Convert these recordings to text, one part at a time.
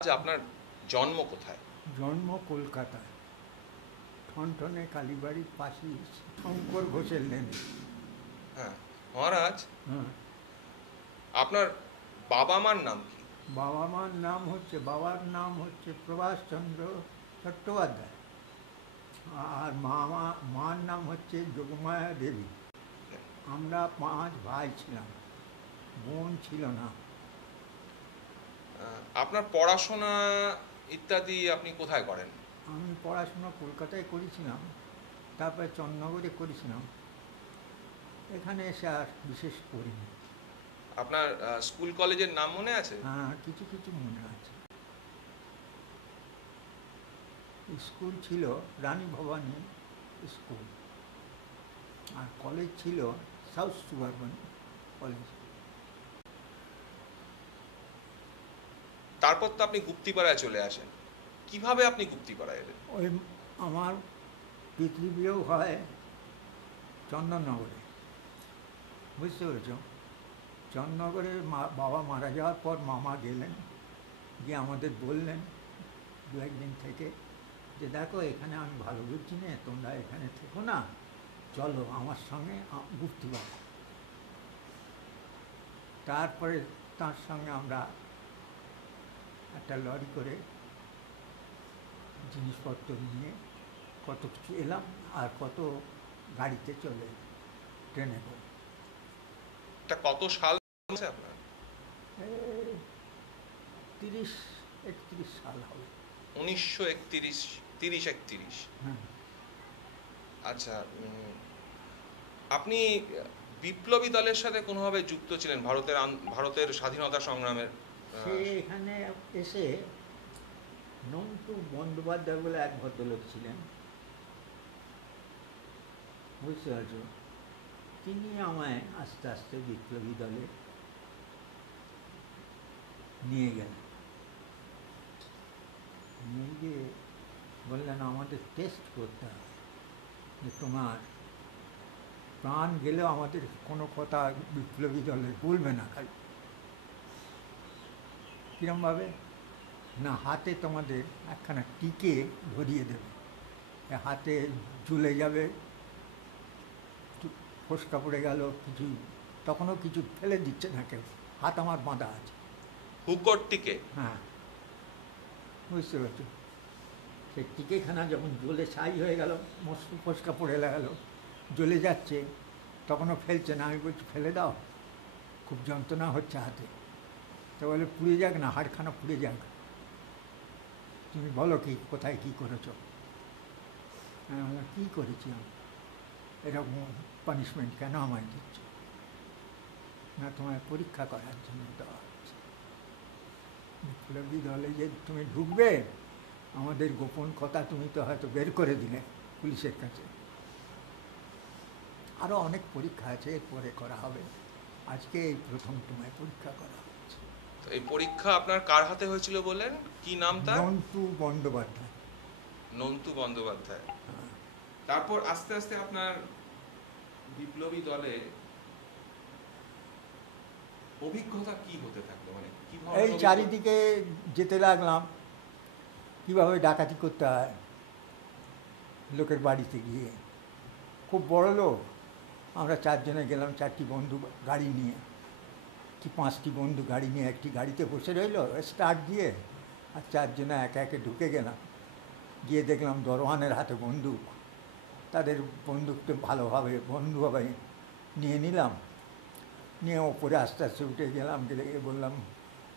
আচ্ছা, আপনার জন্ম কোথায়? জন্ম কলকাতায়, ঠনঠনে কালীবাড়ির পাশেই শঙ্কর ঘোষের লেনে। হ্যাঁ, মহারাজ, হ্যাঁ। আপনার বাবা মার নাম কি? বাবার নাম হচ্ছে প্রভাষচন্দ্র চট্টোপাধ্যায়। আর মার নাম হচ্ছে যোগমায়া দেবী। আমরা 5 ভাই ছিলাম, বোন ছিল না। আপনার পড়াশোনা ইত্যাদি আপনি কোথায় করেন? আমি পড়াশোনা কলকাতায় করেছিলাম, তারপরে চন্দ্রনগরে করেছিলাম। এখানে এসে আর বিশেষ করিনি। আপনার স্কুল কলেজের নাম মনে আছে? হ্যাঁ, কিছু কিছু মনে আছে। স্কুল ছিল রানী ভবানী স্কুল, আর কলেজ ছিল সাউথ সুবারবান কলেজ। তারপর তো আপনি গুপ্তিপাড়ায় চলে আসেন। কিভাবে আপনি গুপ্তিপাড়ায় এলেন? ওই আমার পিতৃবিয়োগ হয় চন্দননগরে, বুঝতে পেরেছ? চন্দননগরে বাবা মারা যাওয়ার পর মামা গেলেন, গিয়ে আমাদের বললেন দু একদিন থেকে যে দেখো এখানে আমি ভালো বুঝছি না, তোমরা এখানে থেকো না, চলো আমার সঙ্গে গুপ্তিপাড়া। তারপরে তার সঙ্গে আমরা একটা লরি করে জিনিসপত্র নিয়ে কত কিছু এলাম, আর কত গাড়িতে চলে, ট্রেনে করে। এটা কত সাল আছে আপনার? এই 30-31 সাল হবে। 1931, 30-31। হ্যাঁ। আচ্ছা, আপনি বিপ্লবী দলের সাথে কোনোভাবে যুক্ত ছিলেন ভারতের স্বাধীনতা সংগ্রামের? সে এখানে এসে নন্টু বন্দ্যোপাধ্যায় বলে এক ভদ্রলোক ছিলেন, বুঝতে পারছো? তিনি আমায় আস্তে আস্তে বিপ্লবী দলে নিয়ে গেলেন। নিয়ে গিয়ে বললেন আমাদের টেস্ট করতে হবে, যে তোমার প্রাণ গেলেও আমাদের কোনো কথা বিপ্লবী দলের বলবে না। খালি কীরমভাবে না, হাতে তোমাদের একখানা টিকে ধরিয়ে দেবে, হাতে ঝুলে যাবে, ফোসকা পড়ে গেল কিছু, তখনও কিছু ফেলে দিচ্ছে না কেউ, হাত আমার বাঁধা আছে। হুকরটিকে? হ্যাঁ, বুঝতে পারছো? সেই টিকেখানা যখন জ্বলে ছাই হয়ে গেল, মস্ত ফোসকা পড়ে গেল, জ্বলে যাচ্ছে, তখনও ফেলছে না। আমি বলছি ফেলে দাও, খুব যন্ত্রণা হচ্ছে হাতে। তো বলে পুড়ে যাক না, হাড়খানা পুড়ে যাক, তুমি বলো কি কোথায় কী করেছো। আমি বললাম কী করেছি আমি, এরকম পানিশমেন্ট কেন আমায় দিচ্ছ? না, তোমায় পরীক্ষা করার জন্য দেওয়া হচ্ছে। বিপ্লবী দলে যে তুমি ঢুকবে, আমাদের গোপন কথা তুমি তো হয়তো বের করে দিলে পুলিশের কাছে, আরও অনেক পরীক্ষা আছে, এরপরে করা হবে, আজকে এই প্রথম তোমায় পরীক্ষা করা হচ্ছে। তো এই পরীক্ষা আপনার কার হাতে হয়েছিল বলেন? কি নাম তার? নন্টু বন্দ্যোপাধ্যায়। নন্তু বন্দ্যোপাধ্যায়। হ্যাঁ। তারপর আস্তে আস্তে আপনার বিপ্লবী দলে অভিজ্ঞতা কি হতে থাকলো, মানে কি ধরনের এই চারিদিকে যেতে লাগলাম, কীভাবে ডাকাতি করতে হয় লোকের বাড়িতে গিয়ে। খুব বড় লোক, আমরা 4 জনে গেলাম, 4টি বন্ধু গাড়ি নিয়ে, কি 5টি বন্ধু গাড়ি নিয়ে একটি গাড়িতে বসে রইল স্টার্ট দিয়ে, আর 4 জনে একে একে ঢুকে গেলাম। গিয়ে দেখলাম দরওয়ানের হাতে বন্দুক, তাদের বন্দুকটা ভালোভাবে বন্ধুভাবে নিয়ে নিলাম, নিয়ে ওপরে আস্তে আস্তে উঠে গেলাম, গেলে বললাম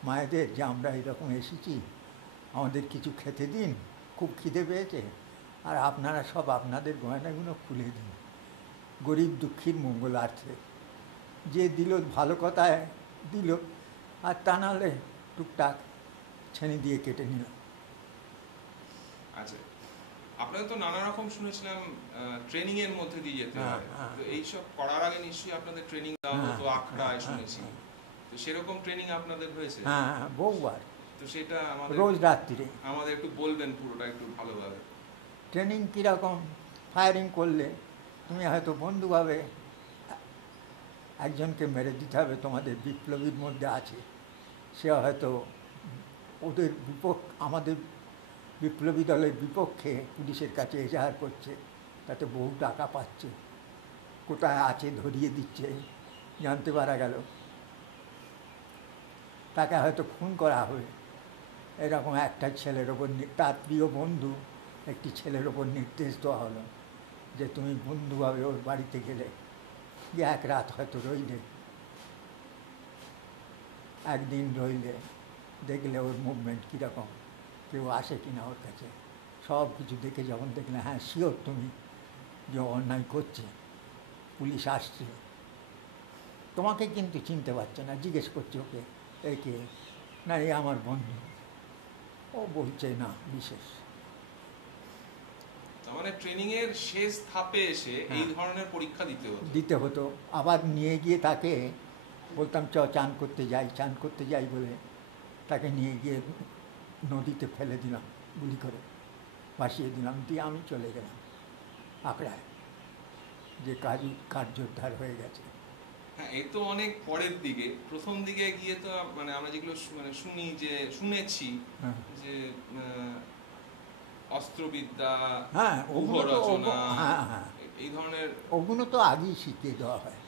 মায়েদের যে আমরা এরকম এসেছি, আমাদের কিছু খেতে দিন, খুব খিদে পেয়েছে, আর আপনারা সব আপনাদের গয়নাগুলো খুলে দিন, গরিব দুঃখীর মঙ্গলার্থে। যে দিল ভালো কথায় দিল, আর তা নাহলে টুকটাক ছেনি দিয়ে কেটে নিলাম। আচ্ছা, আপনাদের তো নানা রকম শুনেছিলাম ট্রেনিং এর মধ্যে দিয়ে যেতে হ্যাঁ, হয়, হ্যাঁ, তো এইসব করার আগে নিশ্চয়ই আপনাদের ট্রেনিং দেওয়া হ্যাঁ, হতো হ্যাঁ, আখড়ায়, হ্যাঁ, শুনেছি। হ্যাঁ, তো সেরকম ট্রেনিং আপনাদের হয়েছে? হ্যাঁ, বহুবার, তো সেটা আমাদের রোজ রাত্রিরে। আমাদের একটু বলবেন পুরোটা একটু ভালোভাবে। ট্রেনিং কীরকম, ফায়ারিং করলে তুমি হয়তো বন্ধুভাবে একজনকে মেরে দিতে হবে, তোমাদের বিপ্লবীর মধ্যে আছে, সে হয়তো ওদের আমাদের বিপ্লবী দলের বিপক্ষে পুলিশের কাছে এজাহার করছে, তাতে বহু টাকা পাচ্ছে, কোথায় আছে ধরিয়ে দিচ্ছে, জানতে পারা গেল। তাকে হয়তো খুন করা হবে, এরকম একটা ছেলের ওপর তার প্রিয় বন্ধু একটি ছেলের ওপর নির্দেশ দেওয়া হলো যে তুমি বন্ধুভাবে ওর বাড়িতে গেলে, গিয়ে এক রাত হয়তো রইলে, একদিন রইলে, দেখলে ওর মুভমেন্ট কীরকম, কেউ আসে কিনা ওর কাছে, সব কিছু দেখে যখন দেখলে হ্যাঁ শিওর তুমি যে অন্যায় করছে, পুলিশ আসছে, তোমাকে কিন্তু চিনতে পারছে না, জিজ্ঞেস করছে ওকে একে, না এই আমার বন্ধু, ও বলছে না বিশেষ। তার মানে ট্রেনিং এর শেষ ধাপে এসে এই ধরনের পরীক্ষা দিতে হতো। আবার নিয়ে গিয়ে তাকে বলতাম চান করতে যাই বলে তাকে নিয়ে গিয়ে নদীতে ফেলে দিলাম, গুলি করে ভাসিয়ে দিলাম, দিয়ে আমি চলে গেলাম আখড়ায়, যে কার্যোদ্ধার হয়ে গেছে। হ্যাঁ, এ তো অনেক পরের দিকে। প্রথম দিকে গিয়ে তো মানে আমরা যেগুলো শুনেছি যে অস্ত্রবিদ্যা, হ্যাঁ রচনা, হ্যাঁ, এই ধরনের ওগুলো তো আগেই শিখিয়ে দেওয়া হয়।